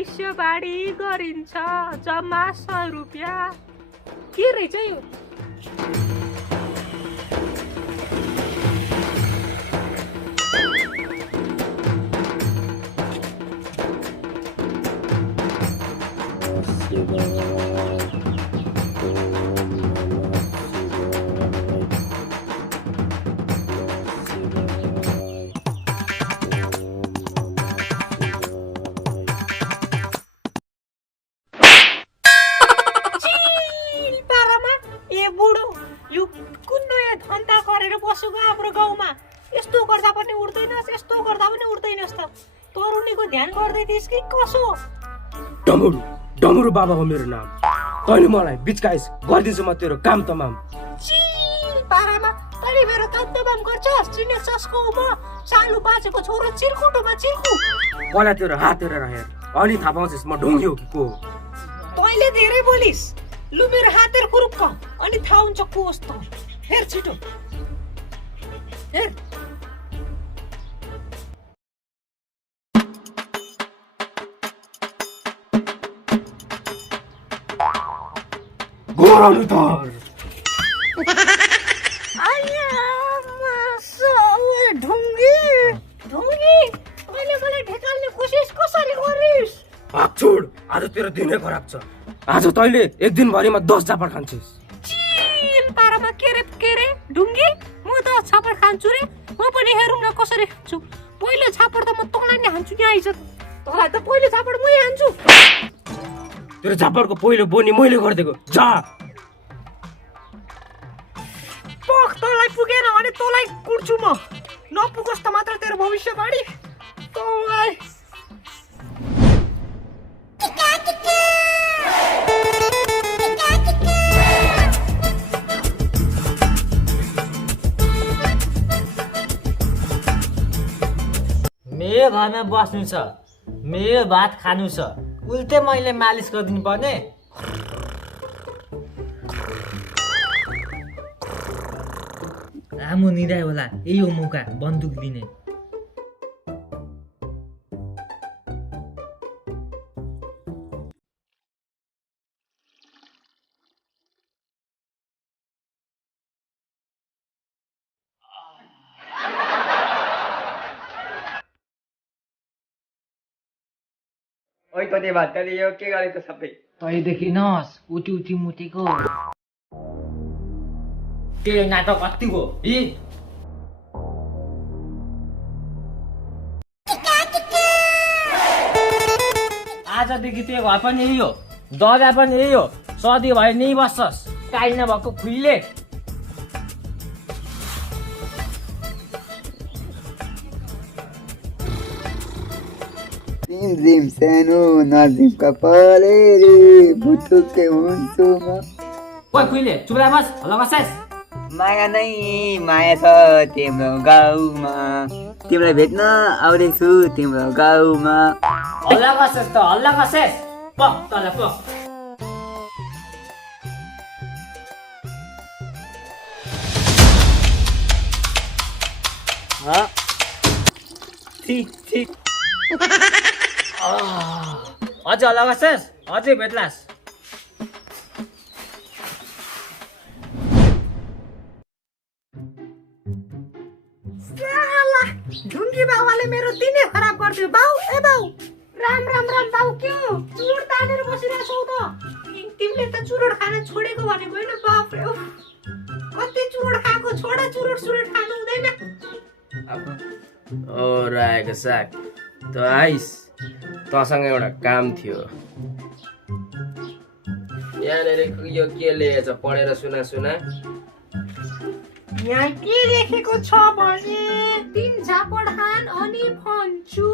भविष्यवाणी गरिन्छ जम्मा 100 रुपियाँ। के रहेछ यो? हाम्रो गाउँमा यस्तो गर्दा पनि उड्दैनस्, यस्तो गर्दा पनि उड्दैनस् त। तरुणीको ध्यान गर्दै थिइस् कि कसो? डमरू बाबा हो मेरो नाम। तैँले मलाई बिचकाइस गरिदिन्छु म तेरो काम तमाम। पारामा तैँले मेरो काम तमाम गर्छस्? चिनेछस् को म? सालु बाजेको छोरो चिरकुटोमा चिरकु। पहिला तेरो हात हेरेर हेर, अनि थाहा पाउँछस् म ढुङ्गी हो कि को। तैँले धेरै बोलिस्। लु मेरो हात हेर कुरुक्क, अनि थाहा हुन्छ को होस् त। हेर छिटो हेर। गोरानु तर ढुङ्गी अहिले मलाई ढेकाल्ने कोसिस कसरी गरिस्? भाग छोड, आज तेरो दिनै खराब छ। आज तैँले एक दिनभरिमा 10 झापड खान्छस्। पारामा के रे ढुङ्गी, म 10 झापड खान्छु रे। म पनि हेरौँ न कसरी खान्छु। पहिलो झापड त म तँलाई नै हान्छु नि। आइज तँलाई त पहिलो झापड मै हान्छु। तेरो झापडको पहिलो बोनी मैले गरिदिएको। जा पख, तँलाई पुगेन भने तँलाई कुट्छु म। नपुगोस् त मात्र तेरो भविष्यवाणी। तँलाई मेरो घरमा बस्नु छ, मेरो भात खानु छ, उल्टे मैले मालिस गरिदिनु पर्ने? आमु निदाय होला, यही हो मौका बन्दुक लिने। ओइ कति भात तैँले यो के गरेको सबै? तै देखिनस् उटी उटी मुटेको। त्यो नाटक कति हो? आजदेखि त्यो घर पनि यही हो, दर्जा पनि यही हो। सधैँ भयो नै बस्छस्, काहीँ नभएको खुइले। जिम सानो नजिम कपाले रे भुटुके हुन्छु म। ओइ खुइले चुप ला बस, हल्ला बस्छस्। माया नै माया छ तिम्रो गाउँमा, तिमीलाई भेट्न आउँदैछु तिम्रो गाउँमा। हल्ला बस्छस् त हल्ला बस्छस्। प तल प। ठीक अझै हल्ला बस्छस्, अझै भेट्लास्। ढुङ्गी बाउले मेरो दिनै खराब गरिदियो। बाउ ए बाउ, राम राम राम बाउ। के हो चुरोट तानेर बसिरहेछौ त? तिमीले त चुरोट खान छोडेको भनेको होइन? बाप रे, कति चुरोट खाएको? छोडा चुरोट खानु हुँदैन। ओ राएको साग त आइस, तँसँग एउटा काम थियो। यहाँनिर यो के लेखेछ पढेर सुना। यहाँ के लेखेको छ भने 3 झापड खान अनि भन्छु।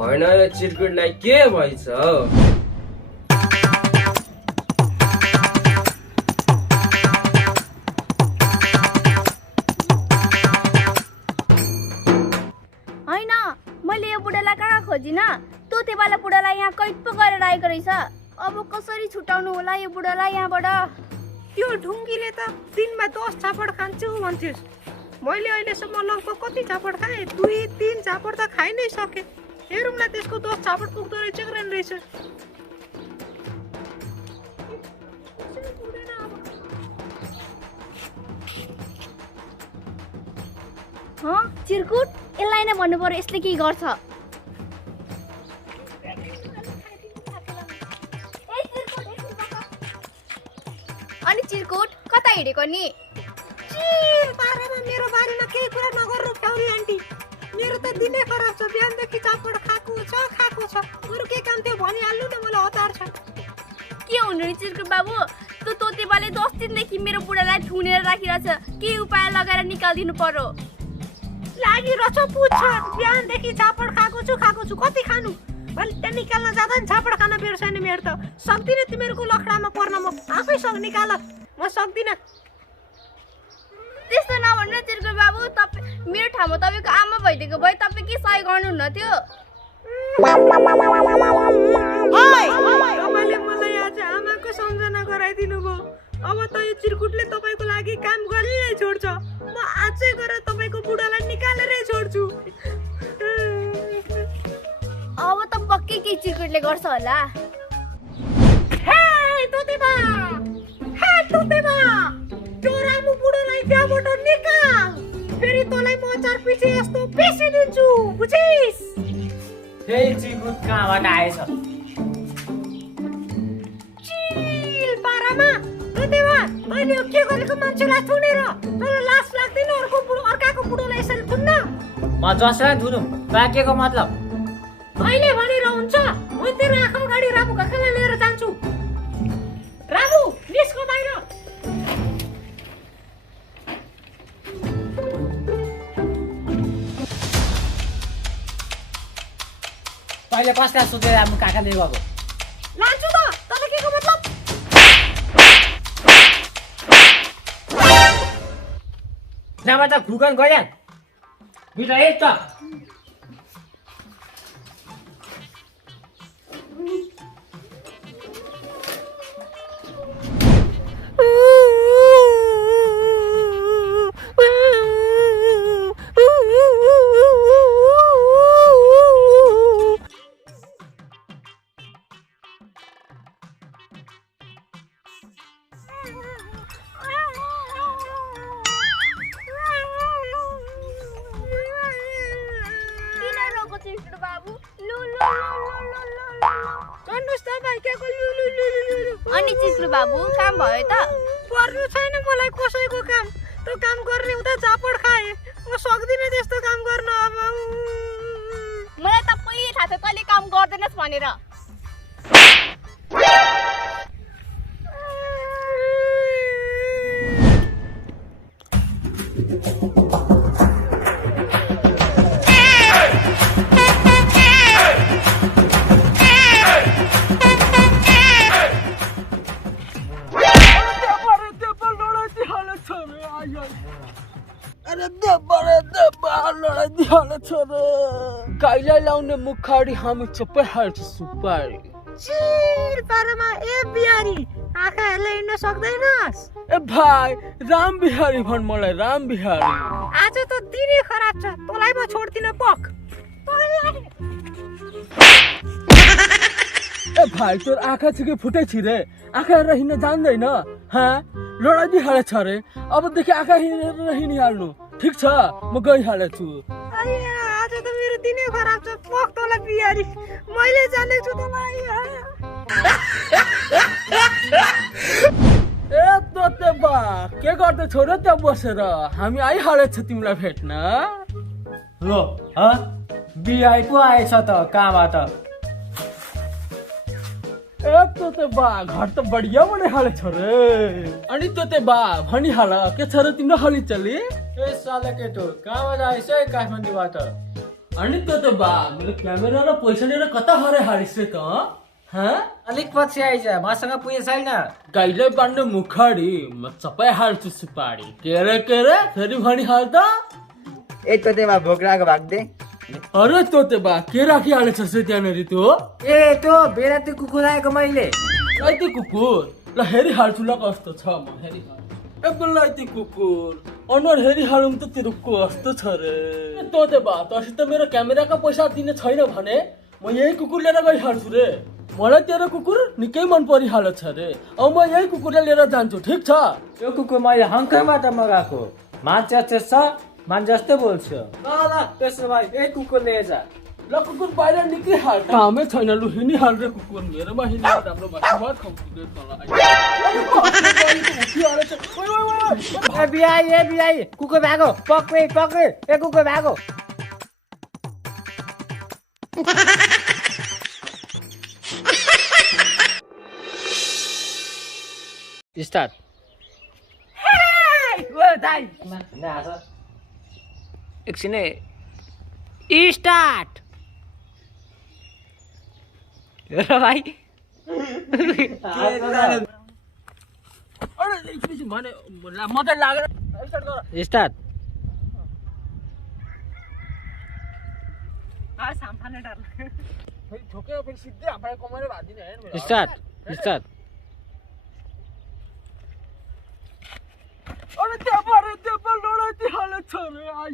होइन यो चिरकुटलाई के भइछ? होइन, मैले यो बुढालाई कहाँ खोजिन? तँ तोतेवाला बुढालाई यहाँ कैद पो गरेर आएको रहेछ। अब कसरी छुटाउनु होला यो बुढालाई यहाँबाट? त्यो ढुङ्गीले त दिनमा 10 झापड खान्छु भन्थ्योस्। मैले अहिलेसम्म लगभग कति झापड खाएँ? 2-3 झापड त खाइ नै सकेँ। हेरौँ न त्यसको 10 झापड पुग्दो रहेछ कि रहेछ। चिरकुट, यसलाई नै भन्नु पर्यो यसले के गर्छ। अनि चिरकुट कता हिँडेको नि? बारेमा मेरो बारेमा केही कुरा नगर्नु फ्याउरी आन्टी। मेरो त दिनै खराब छ। बिहानदेखि झापड खाएको छ। अरू के काम थियो भनिहाल्नु न, मलाई हतार छ। के हुनु नि चिरकुट बाबु, त्यो तोतेवाले 10 दिनदेखि मेरो बुढालाई थुनेर राखिरहेछ। के उपाय लगाएर निकालिदिनु पर्यो? लागिरहेछ पुछ। बिहानदेखि झापड खाएको छु। कति खानु? भोलि त्यहाँ निकाल्न जाँदा नि झापड खान बेर छैन मेरो त। सक्दिनँ तिमीहरूको लखडामा पर्न। म आफैसँग निकाल, म सक्दिनँ। त्यस्तो नभन्नु न चिरकुट बाबु। तपाईँ मेरो ठाउँमा तपाईँको आमा भइदिएको भए तपाईँ के सहयोग गर्नुहुन्न थियो? तपाईँले मलाई आज आमाको सम्झना गराइदिनु भयो। अब त यो चिरकुटले तपाईँको लागि काम गरि नै छोड्छ। म आजै गएर तपाईँको बुढालाई निकालेरै छोड्छु। अब त पक्कै केही चिरकुटले गर्छ होला। तोतेबा, त्यो रामु बुढोलाई त्यहाँबाट निकाल। फेरि तँलाई म 4 पछि यस्तो पेसिदिन्छु, बुझिस्? फेरि चिरकुट कहाँबाट आएछ? चिल पारामा तोतेबा, तैँले यो के गरेको मान्छेलाई थुनेर? तँलाई लाज लाग्दैन अर्काको बुढोलाई यसरी थुन्न? म जसलाई थुनु बाँकेको मतलब? अहिले भनेर हुन्छ? म तेरो आँखा अगाडि रामु काकालाई लिएर जान्छु। रामु, निस्को बाहिर। पहिले कसलाई सोधेर आफ्नो काकाले गएको? लान्छु त, तँलाई के को मतलब? नभए त खुगन गइहाल। बिटा एक त अनि चिरकुट बाबु काम भयो त? पर्नु छैन मलाई कसैको काम। त्यो काम गर्ने उता झापड खाए। म सक्दिनँ त्यस्तो काम गर्न। अब मलाई त पहिले थाहा थियो तैँले काम गर्दैनस् भनेर। गाईलाई लाउने मुखाडी हामी सबै हाल्छ सुपारी। चिर पारामा ए बिहारी, आँखा हेर्दै हिँड्न सक्दैनस्? ए भाइ, राम बिहारी भन् मलाई, राम बिहारी। आज त दिनै खराब छ। तँलाई म छोड्दिनँ पक। ए भाइ, तोर आँखा छ कि फुटै छि रे? आँखा हेरेर हिँड्न जान्दैन? लडाइदिइहालेछ रे। अबदेखि आँखा हेरेर हिँडिहाल्नु। ठिक छ, म गइहालेछु। आज त मेरो दिनै खराब छ। पक तँलाई बिहारी, मैले जानेको छु तँलाई। ए तोतेबा, के गर्दैछौ र त्यहाँ बसेर? हामी आइहालेछ तिमीलाई भेट्न। लो बिआई पो आएछ त कहाँबाट? ए तोतेबा, घर त बढिया बनाइहालेछ रे। अनि तोतेबा भनिहाल, के छ र तिम्रो हलिचली? ए साला केटो, कहाँबाट आएछ काठमाडौँबाट? अनि तोतेबा, मेरो क्यामेरा र पैसा लिएर कता हराइहालिस् रे त? अलिक पछि आइज, मसँग पुगे छैन। गाईलाई बाँड्ने मुखाडी म चपाइहाल्छु सुपारी। के रे फेरि भनिहाल त। ए तोतेबा भोक लाग्यो भाग्दे। अरे तोते बा के राखिहालेछ से त्यहाँनिर त्यो ए त्यो बेराती कुकुर आएको मैले लाइते कुकुर ल हेरिहाल्छु ल कस्तो छ म हेरिहाल्छु एकदम लाइते कुकुर अनुहार हेरिहालौँ त तेरो कस्तो छ रे तोते बा तसित मेरो क्यामेराको पैसा दिने छैन भने म यही कुकुर लिएर गइहाल्छु रे मलाई तेरो कुकुर निकै मन परिहाल्छ रे अब म यही कुकुरलाई लिएर जान्छु ठिक छ यो कुकुर मैले हङकङबाट मगाएको मान्छे छ मान्छे जस्तै बोल्छ ल त्यसो भए यही कुकुर लिएर जा ल कुकुर बाहिर निक्लिहाल कामै छैन लु हिँडिहाल रे कुकुर मेरोमा हिँडिहाल राम्रो भात खाउँछु रे ए बिहाई कुकुर भागो पक्रे ए कुकुर भागो स्टार्ट एकछिन स्टार्ट हेर भाइ अरे एकछिन भने मजा लागेर स्टार्ट गर स्टार्ट सामफाने डर फेरि ठोकेर फेरि सिधै हाम्रो कमाएर भादिने हैन स्टार्ट अरे त्यो पर लडाइँ हालत छ रे आइ